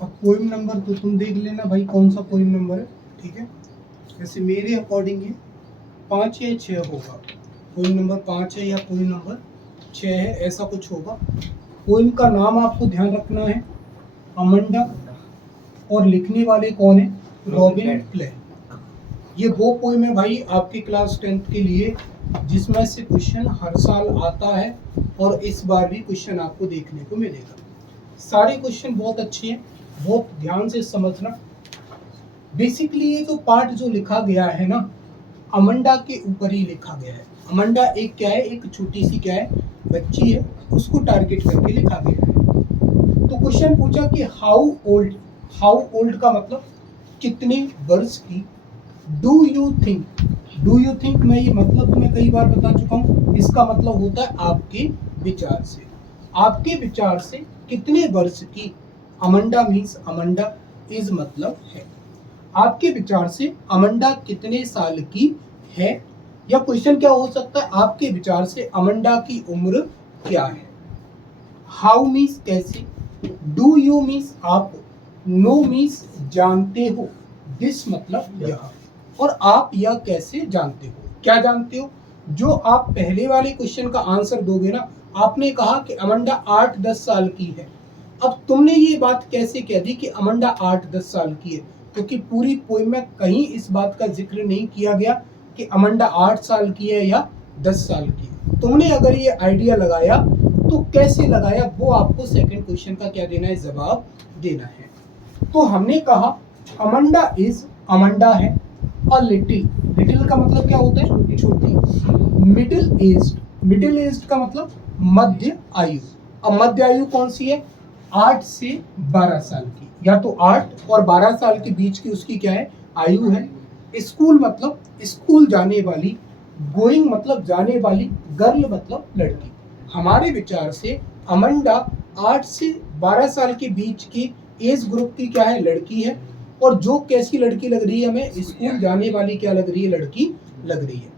अब poem number तो तुम देख लेना भाई कौन सा पोइम नंबर है, ठीक है। जैसे मेरे अकॉर्डिंग ये 5 या 6 होगा, पोइम नंबर 5 है या पोइम नंबर 6 है, ऐसा कुछ होगा। पोइम का नाम आपको ध्यान रखना है, अमंडा, और लिखने वाले कौन है, रॉबिन प्ले। ये वो पोइम है भाई आपकी क्लास 10th के लिए जिसमें से क्वेश्चन हर साल आता है और इस बार भी क्वेश्चन आपको देखने को मिलेगा। सारे क्वेश्चन बहुत अच्छे हैं, बहुत ध्यान से समझना। बेसिकली ये जो पार्ट जो लिखा गया है ना, अमंडा के ऊपर ही लिखा गया है। अमंडा एक क्या है, एक छोटी सी क्या है, बच्ची है, उसको टारगेट करके लिखा गया है। तो क्वेश्चन पूछा कि हाउ ओल्ड, हाउ ओल्ड का मतलब कितने वर्ष की, do you think, do you think मैं ये मतलब मैं कई बार बता चुका हूँ, इसका मतलब होता है आपके विचार से, आपके विचार से कितने वर्ष की। अमंडा मीन्स अमंडा इज मतलब है, आपके विचार से अमंडा कितने साल की है। या क्वेश्चन क्या हो सकता है, आपके विचार से अमंडा की उम्र क्या है। हाउ मीन्स कैसे, डू यू मीन्स आप, नो मीन्स जानते हो, दिस मतलब यह, और आप यह कैसे जानते हो, क्या जानते हो। जो आप पहले वाले क्वेश्चन का आंसर दोगे ना, आपने कहा कि अमंडा 8-10 साल की है। अब तुमने ये बात कैसे कह दी कि अमंडा 8-10 साल की है, क्योंकि पूरी पोएम में कहीं इस बात का जिक्र नहीं किया गया कि अमंडा 8 साल की है या 10 साल की है। तुमने अगर ये आइडिया लगाया तो कैसे लगाया, वो आपको सेकंड क्वेश्चन का क्या देना है, जवाब देना है। तो हमने कहा अमंडा इज, अमंडा है, अ लिटिल, लिटिल का मतलब क्या होता है, छोटी। मिडिल एज्ड, मिडिल एज्ड का मतलब मध्य आयु। अब मध्य आयु कौन सी है, 8 से 12 साल की, या तो 8 और 12 साल के बीच की उसकी क्या है, आयु है। स्कूल मतलब स्कूल जाने वाली, गोइंग मतलब जाने वाली, गर्ल मतलब लड़की। हमारे विचार से अमंडा 8 से 12 साल के बीच की एज ग्रुप की क्या है, लड़की है। और जो कैसी लड़की लग रही है हमें, स्कूल जाने वाली क्या लग रही है, लड़की लग रही है।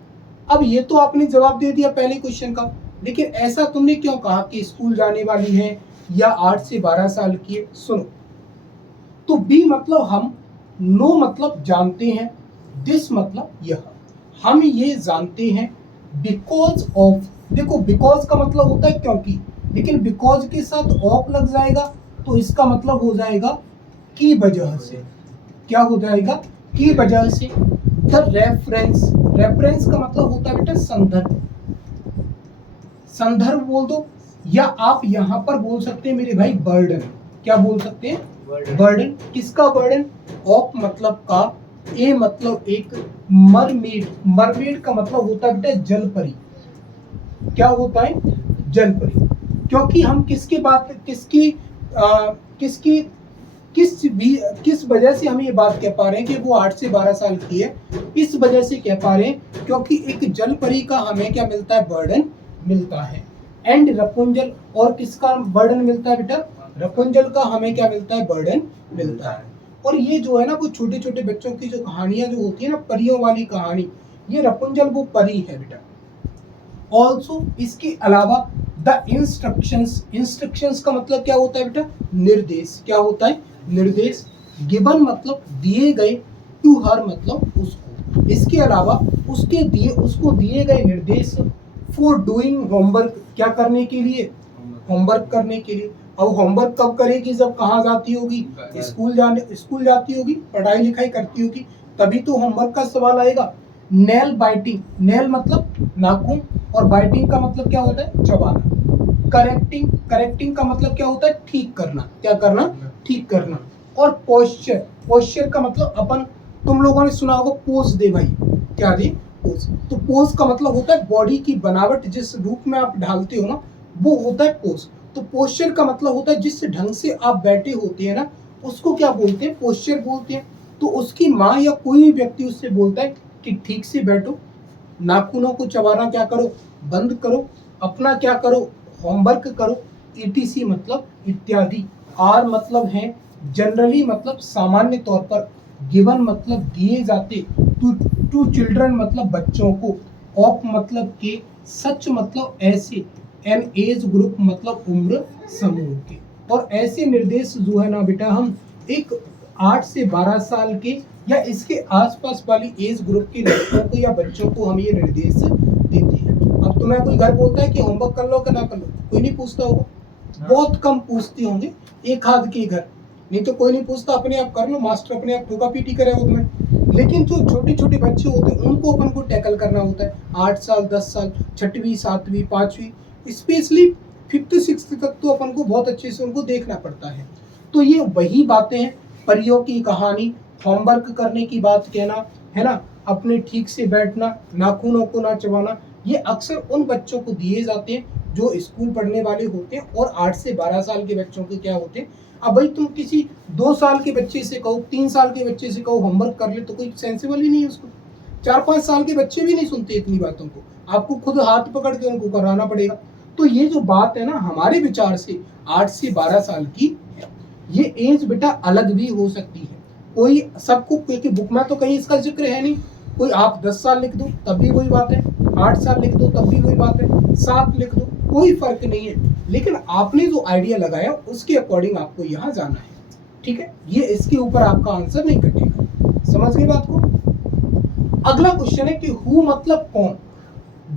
अब ये तो आपने जवाब दे दिया पहले क्वेश्चन का, लेकिन ऐसा तुमने क्यों कहा कि स्कूल जाने वाली है या 8 से 12 साल की है। सुनो, तो बी मतलब हम, नो मतलब जानते हैं, दिस मतलब यह, हम ये जानते हैं बिकॉज ऑफ। देखो बिकॉज का मतलब होता है क्योंकि, लेकिन बिकॉज के साथ ऑफ लग जाएगा तो इसका मतलब हो जाएगा की वजह से। क्या हो जाएगा, की वजह से। द रेफरेंस, रेफरेंस का मतलब होता है बेटा संदर्भ, संदर्भ बोल दो, या आप यहां पर बोल सकते हैं मेरे भाई बर्डन। क्या बोल सकते हैं, बर्डन। किसका बर्डन, ऑफ मतलब का, ए मतलब एक, मरमेड, मरमेड का मतलब होता है बेटा जल परी। क्या होता है, जल परी। क्योंकि हम किसकी बात, किसकी किस वजह से हम ये बात कह पा रहे हैं कि वो 8 से 12 साल की है, इस वजह से कह पा रहे हैं क्योंकि एक जल परी का हमें क्या मिलता है, बर्डन मिलता है। एंड रपुंजल, और किसका बर्डन मिलता है बेटा, रपुंजल का हमें क्या मिलता है, बर्डन मिलता है। और ये जो है ना, वो छोटे छोटे बच्चों की जो कहानियां जो होती है ना, परियों वाली कहानी, ये रपुंजल वो परी है बेटा। ऑल्सो इसके अलावा द इंस्ट्रक्शंस, इंस्ट्रक्शंस का मतलब क्या होता है बेटा, निर्देश। क्या होता है, निर्देश। गिवन मतलब दिए गए, टू हर मतलब उसको। इसके अलावा उसको दिए गए निर्देश, फॉर डूइंग होमवर्क, क्या करने के लिए, होमवर्क करने के लिए। अब होमवर्क कब करेगी, जब कहाँ जाती होगी, स्कूल जाती होगी, पढ़ाई लिखाई करती होगी, तभी तो होमवर्क का सवाल आएगा। नेल बाइटिंग, नेल मतलब नाखून, और बाइटिंग का मतलब क्या होता है, चबाना। करेक्टिंग, करेक्टिंग का मतलब क्या होता है, ठीक करना। क्या करना, ठीक करना। और पोस्चर, पोस्चर का मतलब अपन, तुम लोगों ने सुना होगा पोज दे भाई, क्या दे, पोज। तो पोज का मतलब होता है बॉडी की बनावट, जिस रूप में आप ढालते हो ना, वो होता है पोज। तो पोस्चर का मतलब होता है जिस ढंग से आप बैठे होते हैं ना, उसको क्या बोलते हैं, पोस्चर बोलते हैं। तो उसकी माँ या कोई भी व्यक्ति उससे बोलता है कि ठीक से बैठो, नाखूनों को चबाना क्या करो, बंद करो, अपना क्या करो, होमवर्क करो, ईटीसी मतलब इत्यादि। आर मतलब है, जनरली मतलब सामान्य तौर पर, गिवन मतलब दिए जाते, टू चिल्ड्रन मतलब बच्चों को, ऑफ मतलब के, सच मतलब ऐसे, एन एज ग्रुप मतलब उम्र समूह के। और ऐसे निर्देश जो है ना बेटा हम एक 8 से 12 साल के या इसके आसपास वाली एज ग्रुप के लड़कों को या बच्चों को हम ये निर्देश देते हैं। अब तुम्हें कोई घर बोलता है कि होमवर्क कर लो कि ना कर लो, कोई नहीं पूछता होगा, बहुत कम पूछते होंगे, एक आध के घर, नहीं तो कोई नहीं पूछता, अपने आप कर लो, मास्टर अपने आप ठोका पीटी करेगा तुम्हें। लेकिन जो छोटे छोटे बच्चे होते हैं उनको अपन को टैकल करना होता है, 8 साल 10 साल 6वीं 7वीं 5वीं स्पेशली 5th 6th तक तो अपन को बहुत अच्छे से उनको देखना पड़ता है। तो ये वही बातें हैं, परियों की कहानी, होमवर्क करने की बात कहना है ना, अपने ठीक से बैठना, नाखूनों को ना चबाना, ये अक्सर उन बच्चों को दिए जाते हैं जो स्कूल पढ़ने वाले होते हैं। और 8 से 12 साल के बच्चों के क्या होते हैं, अब भाई तुम किसी 2 साल के बच्चे से कहो, 3 साल के बच्चे से कहो होमवर्क कर ले तो कोई सेंसिबल ही नहीं है उसको। 4-5 साल के बच्चे भी नहीं सुनते इतनी बातों को, आपको खुद हाथ पकड़ के उनको कराना पड़ेगा। तो ये जो बात है ना हमारे विचार से 8 से 12 साल की है। ये एज बेटा अलग भी हो सकती है, कोई सबको, क्योंकि बुक में तो कहीं इसका जिक्र है नहीं, कोई आप 10 साल लिख दो तब भी वही बात है, 8 साल लिख दो तब भी वही बात है, 7 लिख दो, कोई फर्क नहीं है। लेकिन आपने जो आइडिया लगाया उसके अकॉर्डिंग आपको यहाँ जाना है, ठीक है। ये इसके ऊपर आपका आंसर नहीं कटेगा, समझ गए बात को। अगला क्वेश्चन है कि हु मतलब कौन।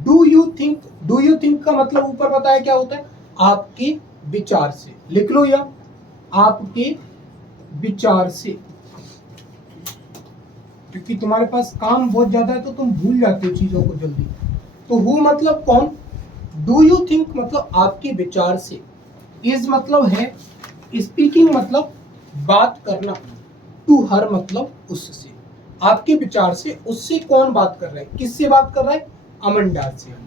डू यू थिंक का मतलब ऊपर बताया क्या होता है, आपके विचार से, लिख लो, या आपके विचार से, क्योंकि तुम्हारे पास काम बहुत ज्यादा है तो तुम भूल जाते हो चीजों को जल्दी। तो हु मतलब कौन, डू यू थिंक मतलब आपके विचार से, इज मतलब है, स्पीकिंग मतलब बात करना, टू हर मतलब उससे, आपके विचार से उससे कौन बात कर रहा है, किससे बात कर रहा है, अमंडा से।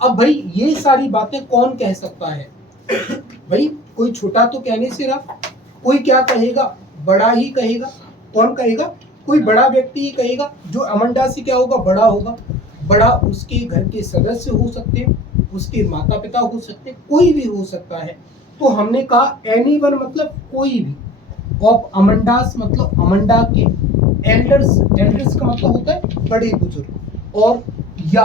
अब भाई ये सारी बातें कौन कह सकता है, भाई कोई छोटा तो कहने से रहा, कोई क्या कहेगा, बड़ा ही कहेगा। कौन कहेगा, कोई बड़ा व्यक्ति ही कहेगा, जो अमंडा से क्या होगा, बड़ा होगा। बड़ा उसके घर के सदस्य हो सकते हैं, उसके माता पिता हो सकते हैं, कोई भी हो सकता है। तो हमने कहा एनीवन मतलब कोई भी, ऑफ अमंडास मतलब अमंडा के, एल्डर्स का मतलब होता है बड़े बुजुर्ग, और या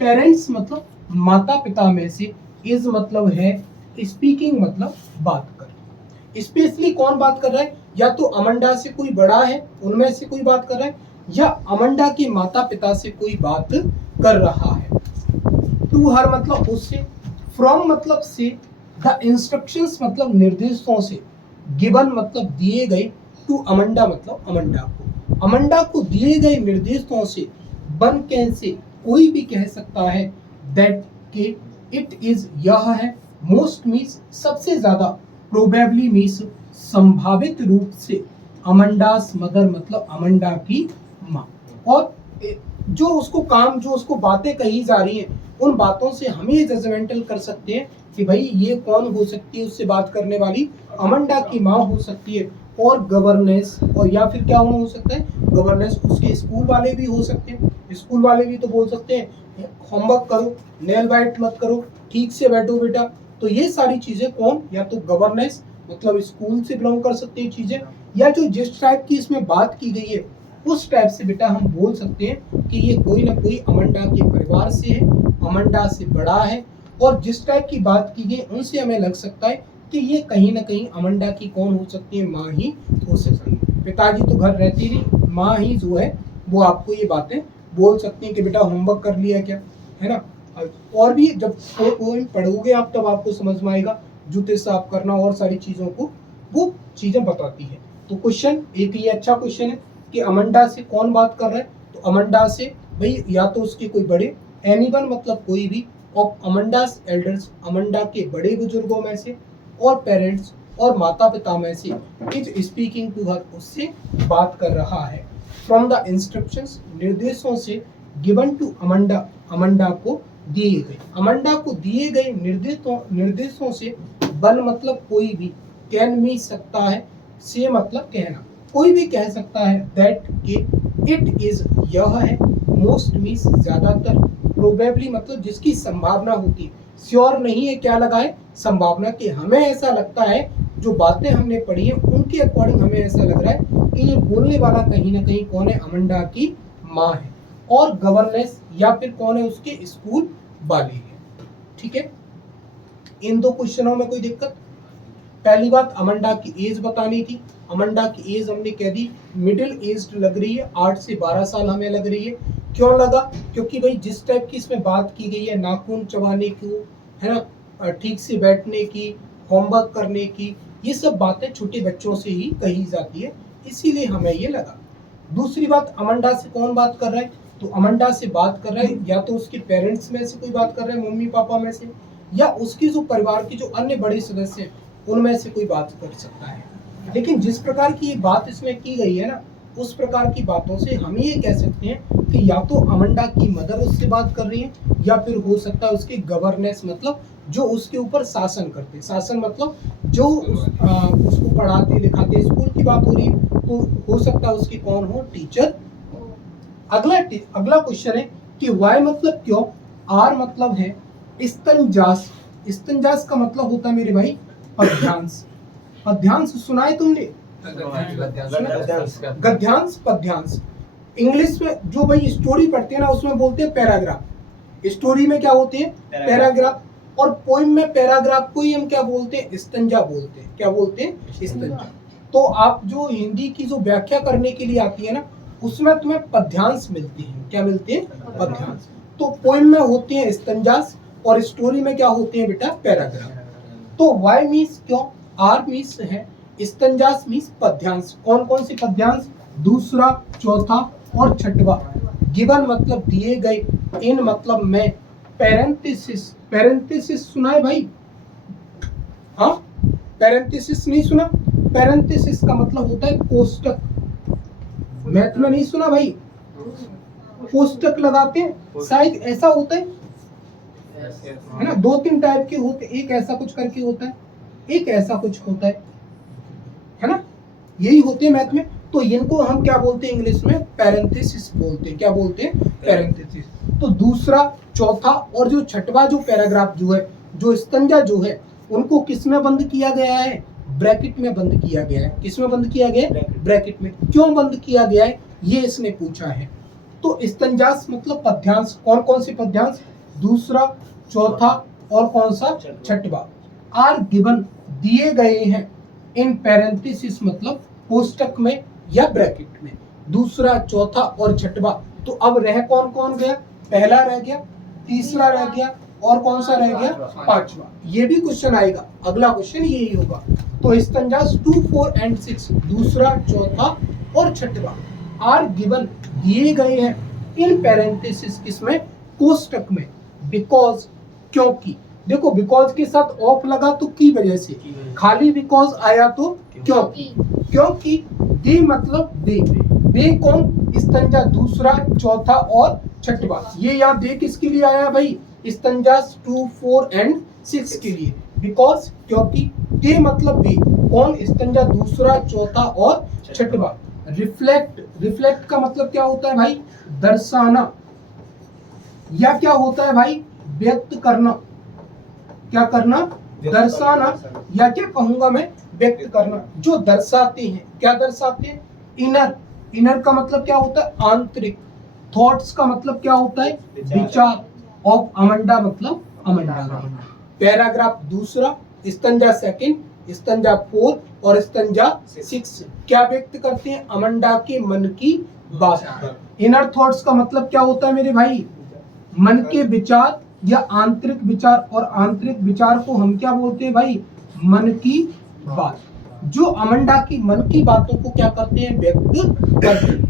पेरेंट्स मतलब माता पिता में से, इज मतलब है स्पीकिंग मतलब बात कर। स्पेशली कौन बात कर रहा है, या तो अमंडा से कोई बड़ा है उनमें से कोई बात कर रहा है, या अमंडा के माता पिता से कोई बात कर रहा है। टू हर मतलब उससे, फ्रॉम मतलब से, द इंस्ट्रक्शंस मतलब निर्देशों से, गिवन मतलब दिए गए, टू अमंडा मतलब अमंडा को दिए गए निर्देशों से, वन कैन से कोई भी कह सकता है, दैट के, इट इज यह है, मोस्ट मीन्स सबसे ज्यादा, प्रोबेबली मीन्स संभावित रूप से, अमंडास मदर मतलब अमंडा की माँ। और जो उसको काम, जो उसको बातें कही जा रही हैं, उन बातों से हम ये जजमेंटल कर सकते हैं कि भाई ये कौन हो सकती है उससे बात करने वाली, अमंडा की माँ हो सकती है। और गवर्नेंस, और या फिर क्या हो सकता है, गवर्नेंस उसके स्कूल वाले भी हो सकते हैं, स्कूल वाले भी तो बोल सकते हैं होमवर्क करो, नेल बाइट मत करो, ठीक से बैठो बेटा। तो ये सारी चीजें कौन, या तो गवर्नेंस मतलब स्कूल से बिलोंग कर सकते हैं चीजें, या जो जिस टाइप की इसमें बात की गई है उस टाइप से बेटा हम बोल सकते हैं कि ये कोई ना कोई अमंडा के परिवार से है, अमंडा से बड़ा है। और जिस टाइप की बात की गई उनसे हमें लग सकता है कि ये कहीं ना कहीं अमंडा की कौन हो सकती है, माँ ही हो सकती है। पिताजी तो घर रहती नहीं, माँ ही जो है वो आपको ये बातें बोल सकती हैं कि बेटा होमवर्क कर लिया क्या, है ना। और भी जब पढ़ोगे आप तब आपको समझ में आएगा, जूते साफ करना और सारी चीजों को वो चीजें बताती है। तो क्वेश्चन एक ये अच्छा क्वेश्चन है कि अमंडा से कौन बात कर रहा है, तो अमंडा से भाई या तो उसके कोई बड़े, एनीवन मतलब कोई भी, ऑफ अमंडास एल्डर्स अमंडा के बड़े बुजुर्गों में से, और पेरेंट्स और माता पिता में से, इज स्पीकिंग टू हर उससे बात कर रहा है। फ्रॉम द इंस्ट्रक्शंस निर्देशों से, गिवन टू अमंडा अमंडा को दिए गए, अमंडा को दिए गए निर्देशों से, वन मतलब कोई भी, कैन भी सकता है, से मतलब कहना, कोई भी कह सकता है, दैट के, इट इज यह है, मोस्ट मीन्स ज्यादातर, प्रोबेबली मतलब जिसकी संभावना होती है, श्योर नहीं है, क्या लगा है, संभावना की, हमें ऐसा लगता है जो बातें हमने पढ़ी है उनके अकॉर्डिंग हमें ऐसा लग रहा है कि ये बोलने वाला कहीं ना कहीं कौन है, अमंडा की माँ है। और गवर्नेंस या फिर कौन है, उसके स्कूल वाली है। ठीक है, इन दो क्वेश्चनों में कोई दिक्कत? पहली बात अमंडा की एज बतानी थी। अमंडा की एज हमने कह दी मिडिल एज्ड लग रही है, 8 से 12 साल हमें लग रही है। क्यों लगा? क्योंकि भाई जिस टाइप की इसमें बात की गई है, नाखून चबाने की, है ना, ठीक से बैठने की, होमवर्क करने की, ये सब बातें छोटे बच्चों से ही कही जाती है, इसीलिए हमें ये लगा। दूसरी बात, अमंडा से कौन बात कर रहा है? तो अमंडा से बात कर रहा है या तो उसके पेरेंट्स में से कोई बात कर रहा है, मम्मी पापा में से, या उसकी जो परिवार के जो अन्य बड़े सदस्य हैं उनमें से कोई बात कर सकता है। लेकिन जिस प्रकार की ये बात इसमें की गई है ना, उस प्रकार की बातों से हम ये कह सकते हैं कि या तो अमंडा की मदर उससे बात कर रही है, या फिर हो सकता है उसके गवर्नेंस, मतलब जो उसके ऊपर शासन करते, शासन मतलब जो उसको पढ़ाते लिखाते स्कूल की बात हो रही है, तो हो सकता है उसकी कौन हो? टीचर। अगला क्वेश्चन है कि वाई मतलब क्यों, आर मतलब है स्तंजास। स्तंजास का मतलब होता है मेरे भाई पद्यांश। पद्यांश सुना है तुमने? गद्यांश, पद्यांश। इंग्लिश में जो भाई स्टोरी पढ़ते हैं ना, उसमें बोलते हैं पैराग्राफ। स्टोरी में क्या होते हैं? पैराग्राफ। और पोइम में पैराग्राफ को ही हम क्या बोलते हैं? स्तंजा बोलते हैं। क्या बोलते हैं? स्तंजा। तो आप जो हिंदी की जो व्याख्या करने के लिए आती है ना, उसमें तुम्हें पद्यांश मिलते हैं। क्या मिलते हैं? पद्यांश। तो पोइम में होते हैं स्तंजास, और स्टोरी में क्या होते हैं बेटा? पैराग्राफ। तो वाई मीन्स क्यों, आर मीन्स है स्तंजास मीन्स पद्यांश। कौन कौन से पद्यांश? दूसरा, चौथा और छठवा। गिवन मतलब दिए गए, इन मतलब में, पैरेंथेसिस। पैरेंथेसिस सुना है भाई? हाँ, पैरेंथेसिस नहीं सुना? पैरेंथेसिस का मतलब होता है कोष्टक। मैथ में नहीं सुना भाई? कोष्टक लगाते हैं, शायद ऐसा होता है ना। 2-3 टाइप के होते, एक ऐसा कुछ करके होता है, एक ऐसा कुछ होता है ना, यही होते हैं मैथ में। तो इनको हम क्या बोलते हैं इंग्लिश में? पैरेंथेसिस बोलते हैं। क्या बोलते हैं? पैरेंथेसिस। तो दूसरा, चौथा और जो छठवा जो पैराग्राफ जो है, जो स्तंजा जो है, उनको किस में बंद किया गया है? ब्रैकेट में बंद किया गया है। किस में बंद किया गया है? ब्रैकेट में। क्यों बंद किया गया है, ये इसने पूछा है। तो स्तंजास मतलब पद्यांश। कौन कौन से पद्यांश? दूसरा, चौथा और कौन सा? छठवा। आर गिवन दिए गए हैं, इन पैरेंथेसिस मतलब कोष्टक में या ब्रैकेट में। दूसरा, चौथा और छठवा। तो अब रह कौन कौन गया? पहला रह गया, तीसरा रह गया, और कौन सा रह गया? पांचवा। ये भी क्वेश्चन आएगा, अगला क्वेश्चन यही होगा। तो स्तंजास 2, 4 एंड 6, दूसरा, चौथा और छठवा, आर गिवन दिए गए हैं, इन पैरेंथेसिस किसमें? कोष्टक में। बिकॉज क्योंकि, देखो बिकॉज के साथ ऑफ लगा तो की वजह से, खाली बिकॉज आया तो क्योंकि। क्योंकि दे मतलब दे, दे कौन? स्तंजा दूसरा, चौथा और छठवा। ये यहाँ दे किसके लिए आया भाई? स्तंजास 2, 4 एंड 6 के लिए। बिकॉज क्योंकि, दे मतलब दे कौन? स्तंजा दूसरा, चौथा और छठवा। रिफ्लेक्ट, रिफ्लेक्ट का मतलब क्या होता है भाई? दर्शाना, या क्या होता है भाई? व्यक्त करना। क्या करना? दर्शाना, या क्या कहूंगा मैं? व्यक्त करना। जो दर्शाते हैं, क्या दर्शाते हैं? इनर। इनर का मतलब क्या होता है? आंतरिक। थॉट्स का मतलब क्या होता है? विचार। ऑफ अमंडा मतलब अमंडा। पैराग्राफ दूसरा, स्तंजा सेकंड, स्तंजा 4 और स्तंजा 6 क्या व्यक्त करते हैं? अमंडा के मन की बात। इनर थॉट्स का मतलब क्या होता है मेरे भाई? मन के विचार या आंतरिक विचार, और आंतरिक विचार को हम क्या बोलते हैं भाई? मन की बात। जो अमंडा की मन की बातों को क्या करते हैं? व्यक्त करते हैं।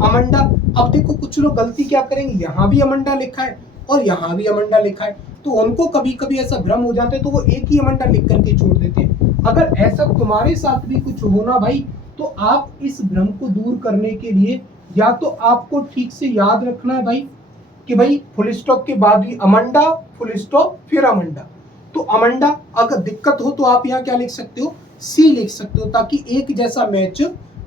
अमंडा, अब देखो कुछ लोग गलती क्या करेंगे, यहाँ भी अमंडा लिखा है और यहाँ भी अमंडा लिखा है, तो उनको कभी कभी ऐसा भ्रम हो जाता है, तो वो एक ही अमंडा लिख करके छोड़ देते हैं। अगर ऐसा तुम्हारे साथ भी कुछ होना भाई, तो आप इस भ्रम को दूर करने के लिए या तो आपको ठीक से याद रखना है भाई कि भाई फुल स्टॉप के बाद भी अमंडा, फुल स्टॉप फिर अमंडा। तो अमंडा, अगर दिक्कत हो तो आप यहाँ क्या लिख सकते हो? सी लिख सकते हो, ताकि एक जैसा मैच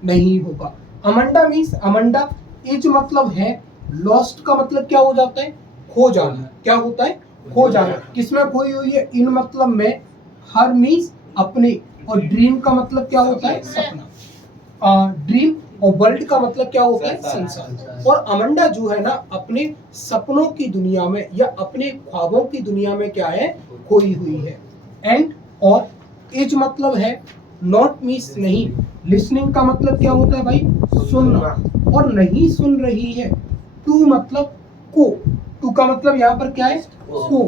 नहीं होगा। अमंडा मीन्स, अमंडा इज मतलब है, लॉस्ट का मतलब क्या हो जाता है? खो जाना। क्या होता है? खो जाना। किसमें खोई हुई है? इन मतलब में, हर मीन्स अपने, और ड्रीम का मतलब क्या होता है? सपना। ड्रीम और वर्ल्ड का मतलब क्या होता है, संसार। और अमंडा जो है ना अपने सपनों की दुनिया में या अपने ख्वाबों की दुनिया में क्या है, खोई हुई है। एंड और एज मतलब है नॉट मीन्स नहीं, लिसनिंग का मतलब क्या होता है भाई, सुनना, और नहीं सुन रही है। टू मतलब को, टू का मतलब यहाँ पर क्या है, को।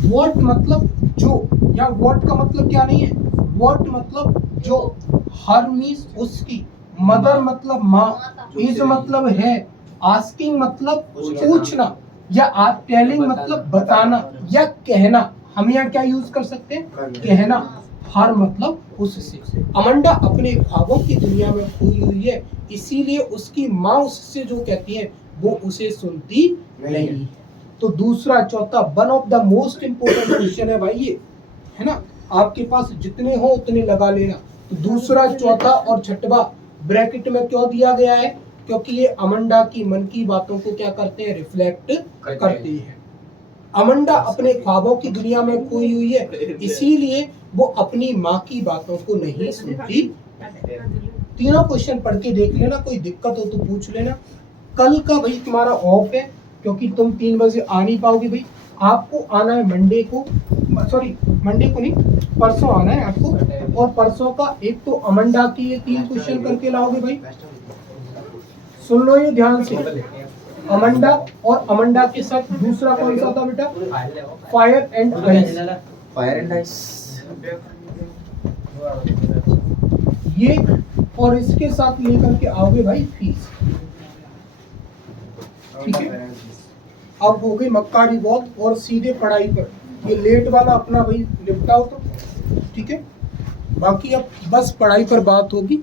व्हाट मतलब जो, या व्हाट का मतलब क्या नहीं है, व्हाट मतलब जो। हर मीन्स उसकी, मदर मतलब माँ, इज मतलब है, आस्किंग मतलब पूछना, या आप टेलिंग मतलब बताना या कहना। हम यहाँ क्या यूज कर सकते हैं, कहना। हर मतलब उससे। अमंडा अपने ख्वाबों की दुनिया में खोई हुई है, इसीलिए उसकी माँ उससे जो कहती है वो उसे सुनती नहीं है। तो दूसरा चौथा one of the most important question है भाई ये, है ना। आपके पास जितने हो उतने लगा लेना। तो दूसरा, चौथा और छठवा ब्रैकेट में क्यों दिया गया है, क्योंकि ये अमंडा की मन की बातों को क्या करते हैं, रिफ्लेक्ट करते हैं। अमंडा अपने ख्वाबों की दुनिया में खोई हुई है, इसीलिए वो अपनी माँ की बातों को नहीं सुनती। तीनों क्वेश्चन पढ़ के देख लेना, कोई दिक्कत हो तो पूछ लेना। कल का भाई तुम्हारा ऑफ है, क्योंकि तुम 3 बजे आ नहीं पाओगे भाई। आपको आना है मंडे को, सॉरी मंडे को नहीं, परसों आना है आपको। और परसों का एक तो अमंडा की ये 3 क्वेश्चन करके लाओगे भाई। सुन लो ये ध्यान से, अमंडा और अमंडा के साथ दूसरा कौन सा था बेटा, fire and ice. Fire and ice ये, और इसके साथ लेकर के आओगे भाई फीस, ठीक है। अब हो गई मक्कारी बहुत, और सीधे पढ़ाई पर। ये लेट वाला अपना भाई निपटाओ तो, ठीक है। बाकी अब बस पढ़ाई पर बात होगी।